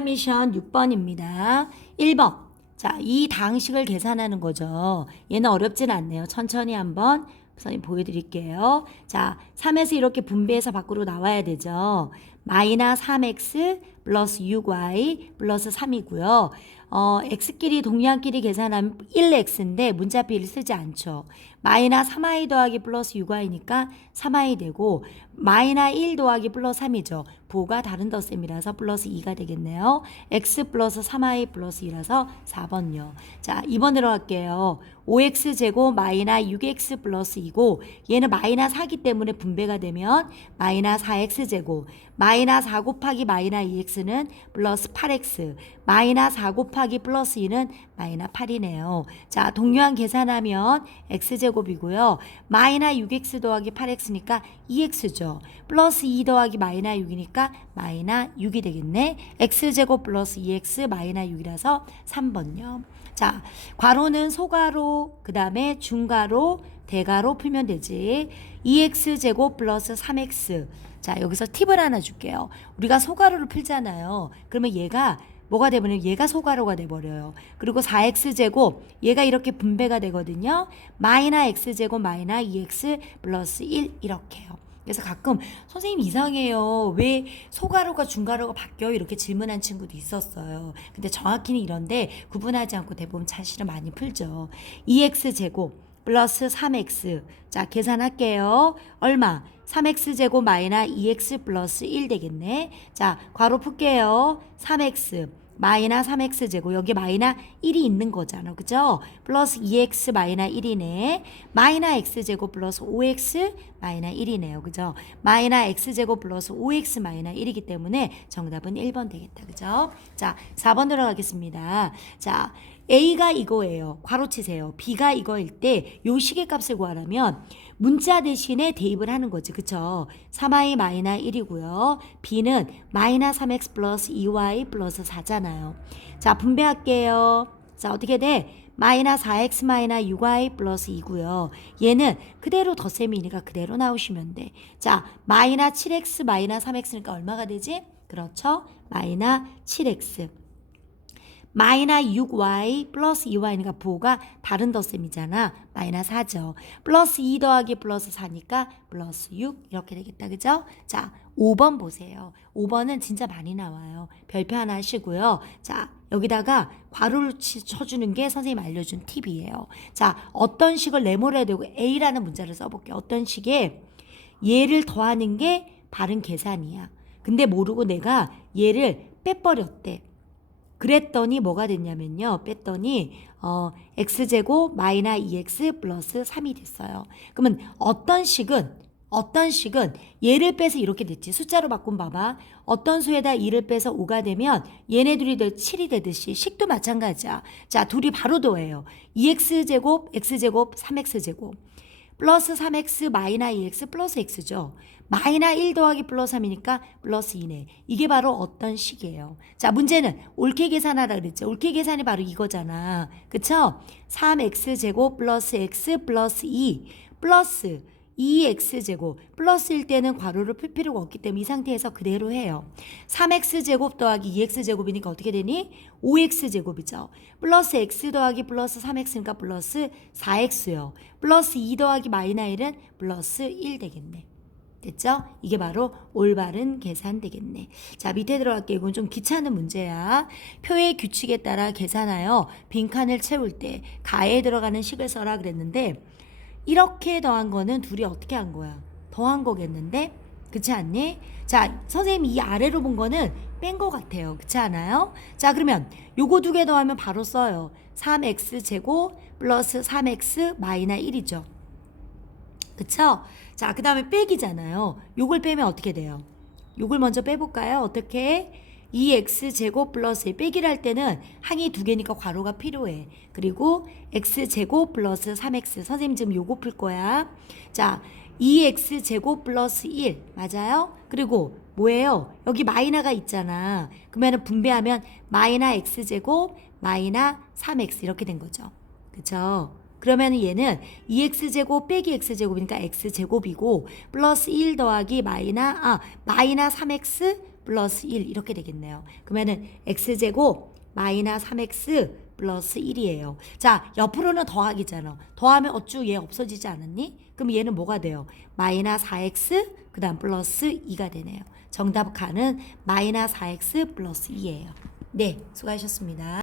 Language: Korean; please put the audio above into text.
미션 6번입니다. 1번. 자, 이 당식을 계산하는 거죠. 얘는 어렵진 않네요. 천천히 한번 선생님 보여드릴게요. 자, 3에서 이렇게 분배해서 밖으로 나와야 되죠. 마이너 3x 플러스 6y 플러스 3이고요. 어, x끼리 동량끼리 계산하면 1x인데 문자비를 쓰지 않죠. 마이너 3y 더하기 플러스 6y니까 3y 되고 마이너 1 더하기 플러스 3이죠. 부가 다른 덧셈이라서 플러스 2가 되겠네요. x 플러스 3y 플러스 2라서 4번요. 자, 2번 들어갈게요. 5x 제곱 마이너 6x 플러스 2고 얘는 마이너 4기 때문에 분배가 되면 마이너 4x 제곱 마이너 4 곱하기 마이너 2x 는 플러스 8x 마이너 4 곱하기 플러스 2는 마이너 8이네요. 자, 동요한 계산하면 x제곱이고요. 마이너 6x 더하기 8x니까 2x죠. 플러스 2 더하기 마이너 6이니까 마이너 6이 되겠네. x제곱 플러스 2x 마이너 6이라서 3번요. 자, 괄호는 소괄호, 그 다음에 중괄호, 대괄호 풀면 되지. 2x제곱 플러스 3x. 자, 여기서 팁을 하나 줄게요. 우리가 소괄호를 풀잖아요. 그러면 얘가 뭐가 되버려요? 얘가 소괄호가 돼버려요. 그리고 4x제곱, 얘가 이렇게 분배가 되거든요. 마이너 x제곱 마이너 2x 플러스 1 이렇게요. 그래서 가끔 선생님 이상해요. 왜 소괄호가 중괄호가 바뀌어요? 이렇게 질문한 친구도 있었어요. 근데 정확히는 이런데 구분하지 않고 대부분 사실은 많이 풀죠. 2x제곱 플러스 3x. 자, 계산할게요. 얼마? 3x 제곱 마이너 2x 플러스 1 되겠네. 자, 괄호 풀게요. 3x 마이너 3x 제곱 여기 마이너 1이 있는 거잖아. 그죠? 플러스 2x 마이너 1이네. 마이너 x 제곱 플러스 5x 마이너 1이네요. 그죠? 마이너 x 제곱 플러스 5x 마이너 1이기 때문에 정답은 1번 되겠다. 그죠? 자, 4번 들어가겠습니다. 자, A가 이거예요. 괄호 치세요. B가 이거일 때 요 식의 값을 구하려면 문자 대신에 대입을 하는 거지. 그쵸? 3i 마이너 1이고요. B는 마이너 3x 플러스 2y 플러스 4잖아요. 자, 분배할게요. 자, 어떻게 돼? 마이너 4x 마이너 6y 플러스 2고요. 얘는 그대로 덧셈이니까 그대로 나오시면 돼. 자, 마이너 7x 마이너 3x니까 얼마가 되지? 그렇죠? 마이너 7x. 마이너 6y 플러스 2y니까 부호가 다른 덧셈이잖아. 마이너 4죠. 플러스 2 더하기 플러스 4니까 플러스 6 이렇게 되겠다. 그죠? 자, 5번 보세요. 5번은 진짜 많이 나와요. 별표 하나 하시고요. 자, 여기다가 괄호를 치- 쳐주는 게 선생님 알려준 팁이에요. 자, 어떤 식을 네모를 되고 A라는 문자를 써볼게요. 어떤 식에 얘를 더하는 게 바른 계산이야. 근데 모르고 내가 얘를 빼버렸대. 그랬더니 뭐가 됐냐면요. 뺐더니 어, x제곱 마이너 2x 플러스 3이 됐어요. 그러면 어떤 식은 어떤 식은 얘를 빼서 이렇게 됐지. 숫자로 바꾼 봐봐. 어떤 수에다 2를 빼서 5가 되면 얘네 둘이 될 7이 되듯이 식도 마찬가지야. 자, 둘이 바로 더해요. 2x제곱, x제곱, 3x제곱. 플러스 3x 마이너 2x 플러스 x죠. 마이너 1 더하기 플러스 3이니까 플러스 2네. 이게 바로 어떤 식이에요. 자, 문제는 옳게 계산하라 그랬죠. 옳게 계산이 바로 이거잖아. 그쵸? 3x 제곱 플러스 x 플러스 2 플러스 2x 제곱 플러스일 때는 괄호를 풀 필요가 없기 때문에 이 상태에서 그대로 해요. 3x 제곱 더하기 2x 제곱이니까 어떻게 되니? 5x 제곱이죠. 플러스 x 더하기 플러스 3x니까 플러스 4x요. 플러스 2 더하기 마이너 1은 플러스 1 되겠네. 됐죠? 이게 바로 올바른 계산 되겠네. 자, 밑에 들어갈게요. 이건 좀 귀찮은 문제야. 표의 규칙에 따라 계산하여 빈칸을 채울 때 가에 들어가는 식을 써라 그랬는데 이렇게 더한 거는 둘이 어떻게 한 거야? 더한 거겠는데? 그렇지 않니? 자, 선생님이 이 아래로 본 거는 뺀 거 같아요. 그렇지 않아요? 자, 그러면 요거 두 개 더하면 바로 써요. 3x 제곱 플러스 3x 마이너 1이죠. 그쵸? 자, 그 다음에 빼기잖아요. 요걸 빼면 어떻게 돼요? 요걸 먼저 빼볼까요? 어떻게? 2x 제곱 플러스 1 빼기를 할 때는 항이 두 개니까 괄호가 필요해. 그리고 x 제곱 플러스 3x. 선생님 지금 요거 풀 거야. 자, 2x 제곱 플러스 1. 맞아요? 그리고 뭐예요? 여기 마이너가 있잖아. 그러면 분배하면 마이너 x 제곱 마이너 3x 이렇게 된 거죠. 그쵸? 그러면 얘는 2x제곱 빼기 x제곱이니까 x제곱이고 플러스 1 더하기 마이너 아 마이너 3x 플러스 1 이렇게 되겠네요. 그러면은 x제곱 마이너스 3x 플러스 1이에요. 자, 옆으로는 더하기잖아. 더하면 어쭈 얘 없어지지 않았니? 그럼 얘는 뭐가 돼요? 마이너스 4x 그 다음 플러스 2가 되네요. 정답 가는 마이너스 4x 플러스 2예요. 네, 수고하셨습니다.